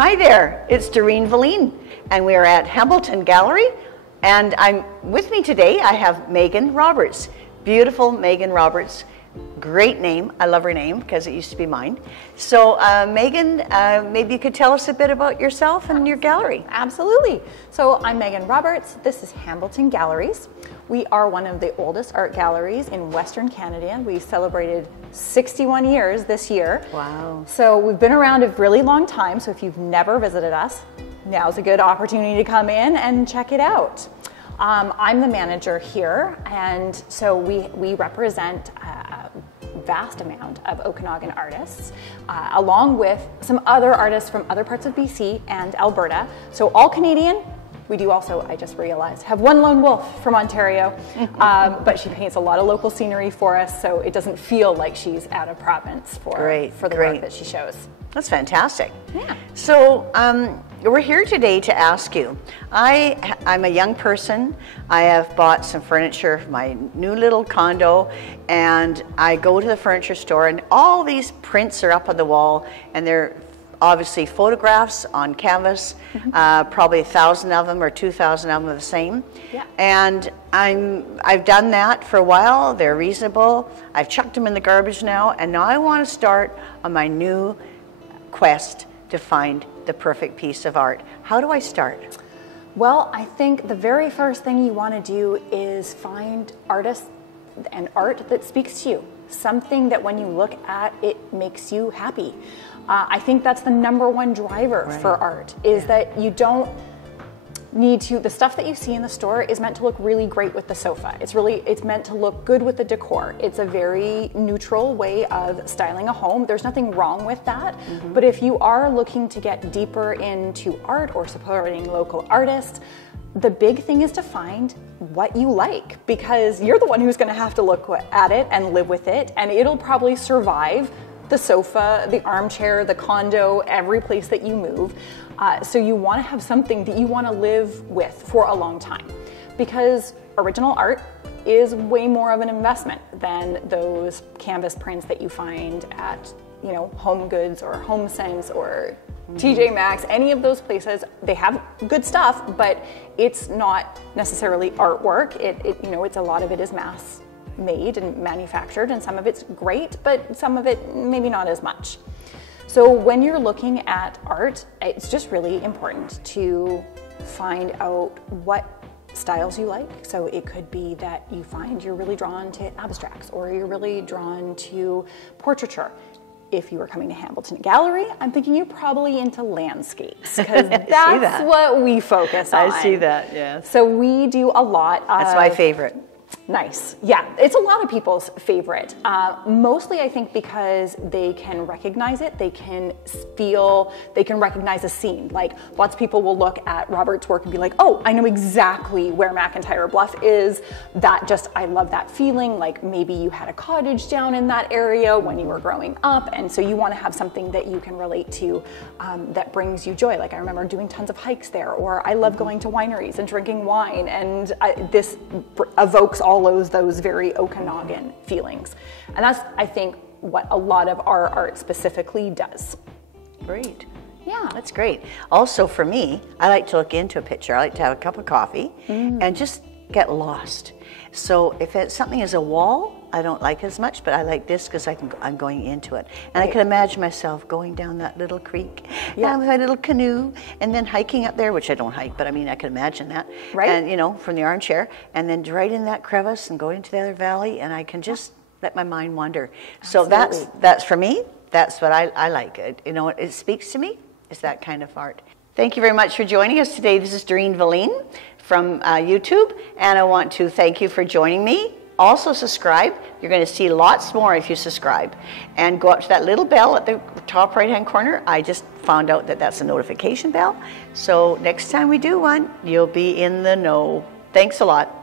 Hi there, it's Doreen Velin, and we are at Hambleton Gallery, and with me today I have Megan Roberts. Beautiful Megan Roberts. Great name. I love her name because it used to be mine. So Megan, maybe you could tell us a bit about yourself and your gallery. Absolutely. So I'm Megan Roberts. This is Hambleton Galleries. We are one of the oldest art galleries in Western Canada. We celebrated 61 years this year. Wow. So we've been around a really long time. So if you've never visited us, now's a good opportunity to come in and check it out. I'm the manager here, and so we represent a vast amount of Okanagan artists, along with some other artists from other parts of BC and Alberta. So all Canadian. We do also, I just realized, have one lone wolf from Ontario, but she paints a lot of local scenery for us, so it doesn't feel like she's out of province for the work that she shows. That's fantastic. Yeah. So we're here today to ask you. I'm a young person. I have bought some furniture for my new little condo, and I go to the furniture store, and all these prints are up on the wall, and they're obviously photographs on canvas, probably 1,000 of them or 2,000 of them are the same. Yeah. And I've done that for a while. They're reasonable. I've chucked them in the garbage now, and now I want to start on my new quest to find the perfect piece of art. How do I start? Well, I think the very first thing you want to do is find artists and art that speaks to you. Something that when you look at, it makes you happy. I think that's the #1 driver for art, is that you don't need to, the stuff that you see in the store is meant to look really great with the sofa. It's meant to look good with the decor. It's a very neutral way of styling a home. There's nothing wrong with that. But if you are looking to get deeper into art or supporting local artists, the big thing is to find what you like, because you're the one who's going to have to look at it and live with it, and it'll probably survive the sofa, the armchair, the condo, every place that you move. So you want to have something that you want to live with for a long time, because original art is way more of an investment than those canvas prints that you find at, Home Goods or Home Sense or TJ Maxx. Any of those places, they have good stuff, but it's not necessarily artwork. It's a lot of it is mass made and manufactured, and some of it's great, but some of it maybe not as much. So when you're looking at art, it's just really important to find out what styles you like. So it could be that you find you're really drawn to abstracts, or you're really drawn to portraiture. If you are coming to Hambleton Gallery, I'm thinking you're probably into landscapes, because that's what we focus on. I see that, yes. So we do a lot of... That's my favorite. Nice. Yeah, it's a lot of people's favorite. Mostly I think because they can recognize it, they can recognize a scene. Like, lots of people will look at Robert's work and be like, oh, I know exactly where McIntyre Bluff is. I love that feeling. Like, maybe you had a cottage down in that area when you were growing up, and so you want to have something that you can relate to that brings you joy. Like, I remember doing tons of hikes there, or I love going to wineries and drinking wine, and this evokes all those very Okanagan feelings. And that's, I think, what a lot of our art specifically does. Great. Yeah. That's great. Also, for me, I like to look into a picture. I like to have a cup of coffee and just get lost. So if something is a wall, I don't like as much, but I like this because I'm going into it. And I can imagine myself going down that little creek with my little canoe, and then hiking up there, which I don't hike, but I mean, I can imagine that. Right. And, from the armchair, and then right in that crevice and go into the other valley, and I can just let my mind wander. Absolutely. So that's for me, that's what I like. It speaks to me. It's that kind of art. Thank you very much for joining us today. This is Doreen Velin from YouTube, and I want to thank you for joining me. Also subscribe. You're going to see lots more if you subscribe. And go up to that little bell at the top right-hand corner. I just found out that that's a notification bell. So next time we do one, you'll be in the know. Thanks a lot.